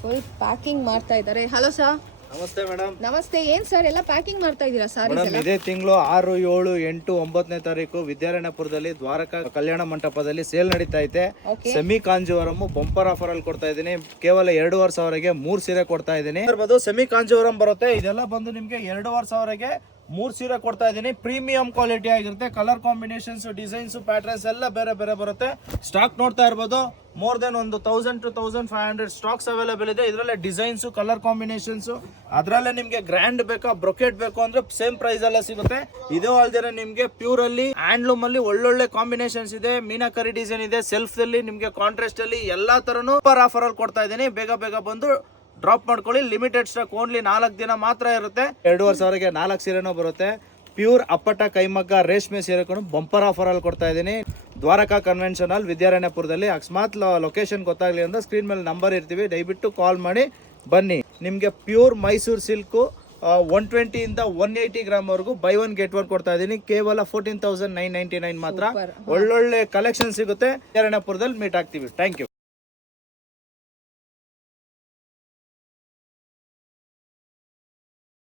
Full packing ಮಾಡ್ತಾ ಇದ್ದಾರೆ. Hello sir. ನಮಸ್ತೆ ಮೇಡಮ್. ನಮಸ್ತೆ. ಏನ್ ಸರ್ ಎಲ್ಲ ಪ್ಯಾಕಿಂಗ್ ಮಾಡ್ತಾ ಇದ್ದೀರಾ ಸಾರೀಸ್ ಎಲ್ಲ? ಇದೇ ತಿಂಗಳು 6, 7, 8, 9ನೇ ತಾರೀಕು ವಿದ್ಯಾರಣ್ಯಪುರದಲ್ಲಿ ದ್ವಾರಕಾ ಕಲ್ಯಾಣ ಮಂಟಪದಲ್ಲಿ ಸೇಲ್ ನಡೀತಾ ಐತೆ. ಸೆಮಿ ಕಾಂಜೀವರಂ ಬಂಪರ್ ಆಫರ್ ಅಲ್ಲಿ ಕೊಡ್ತಾ ಇದ್ದೀನಿ. ಕೇವಲ 2,500ಗೆ 3 ಸೀರೆ ಕೊಡ್ತಾ ಇದ್ದೀನಿ. ಸೆಮಿ ಕಾಂಜೀವರಂ ಬರುತ್ತೆ. ಇದೆಲ್ಲ ಬಂದು ನಿಮ್ಗೆ 2,500ಗೆ 3 ಸೀರೆ ಕೊಡ್ತಾ ಇದ್ದೀನಿ. ಪ್ರೀಮಿಯಂ ಕ್ವಾಲಿಟಿ ಆಗಿರುತ್ತೆ. ಕಲರ್ ಕಾಂಬಿನೇಷನ್ಸ್, ಡಿಸೈನ್ಸ್, ಪ್ಯಾಟರ್ನ್ಸ್ ಎಲ್ಲ ಬೇರೆ ಬೇರೆ ಬರುತ್ತೆ. ಸ್ಟಾಕ್ ನೋಡ್ತಾ ಇರ್ಬೋದು. More than 1,000 to 1,500 stocks available ಇದೆ. ಇದರಲ್ಲೇ ಡಿಸೈನ್ಸ್, ಕಲರ್ ಕಾಂಬಿನೇಷನ್ಸ್, ಅದರಲ್ಲೇ ನಿಮ್ಗೆ ಗ್ರ್ಯಾಂಡ್ ಬೇಕಾ, ಬ್ರೊಕೆಟ್ ಬೇಕು ಅಂದ್ರೆ ಸೇಮ್ ಪ್ರೈಸ್ ಅಲ್ಲೇ ಸಿಗುತ್ತೆ. ಇದು ಅಲ್ದಿರ ನಿಮ್ಗೆ ಪ್ಯೂರ್ ಅಲ್ಲಿ ಹ್ಯಾಂಡ್ಲೂಮ್ ಅಲ್ಲಿ ಒಳ್ಳೊಳ್ಳೆ ಕಾಂಬಿನೇಷನ್ಸ್ ಇದೆ. ಮೀನಾಕರಿ ಡಿಸೈನ್ ಇದೆ. ಸೆಲ್ಫ್ ಅಲ್ಲಿ ನಿಮ್ಗೆ ಕಾಂಟ್ರಾಸ್ಟ್ ಅಲ್ಲಿ ಎಲ್ಲಾ ತರನು ಆಫರ್ ಅಲ್ಲಿ ಕೊಡ್ತಾ ಇದ್ದೀನಿ. ಬೇಗ ಬೇಗ ಬಂದು ಡ್ರಾಪ್ ಮಾಡ್ಕೊಳ್ಳಿ. ಲಿಮಿಟೆಡ್ ಸ್ಟಾಕ್, ಓನ್ಲಿ 4 ದಿನ ಮಾತ್ರ ಇರುತ್ತೆ. 2,500ಗೆ 4 ಸೀರೆನೂ ಬರುತ್ತೆ. ಪ್ಯೂರ್ ಅಪ್ಪಟ ಕೈಮಗ್ಗ ರೇಷ್ಮೆ ಸೀರೆಕೊಂಡು ಬಂಪರ್ ಆಫರ್ ಅಲ್ಲಿ ಕೊಡ್ತಾ ಇದ್ದೀನಿ. ದ್ವಾರಕಾ ಕನ್ವೆನ್ಷನ್ ಹಾಲ್ ವಿದ್ಯಾರಣ್ಯಪುರದಲ್ಲಿ. ಅಕಸ್ಮಾತ್ ಲೊಕೇಶನ್ ಗೊತ್ತಾಗ್ಲಿ ಅಂದ್ರೆ ಸ್ಕ್ರೀನ್ ಮೇಲೆ ನಂಬರ್ ಇರ್ತೀವಿ, ದಯವಿಟ್ಟು ಕಾಲ್ ಮಾಡಿ ಬನ್ನಿ. ನಿಮ್ಗೆ ಪ್ಯೂರ್ ಮೈಸೂರು ಸಿಲ್ಕು 120 ಇಂದ 180 ಗ್ರಾಮ್ ವರೆಗೂ ಬೈ 1 get 1 ಕೊಡ್ತಾ ಇದ್ದೀನಿ. ಕೇವಲ 14,999 ಮಾತ್ರ. ಒಳ್ಳೊಳ್ಳೆ ಕಲೆಕ್ಷನ್ ಸಿಗುತ್ತೆ. ವಿದ್ಯಾರಣ್ಯಪುರದಲ್ಲಿ ಮೀಟ್ ಆಗ್ತೀವಿ. Thank you.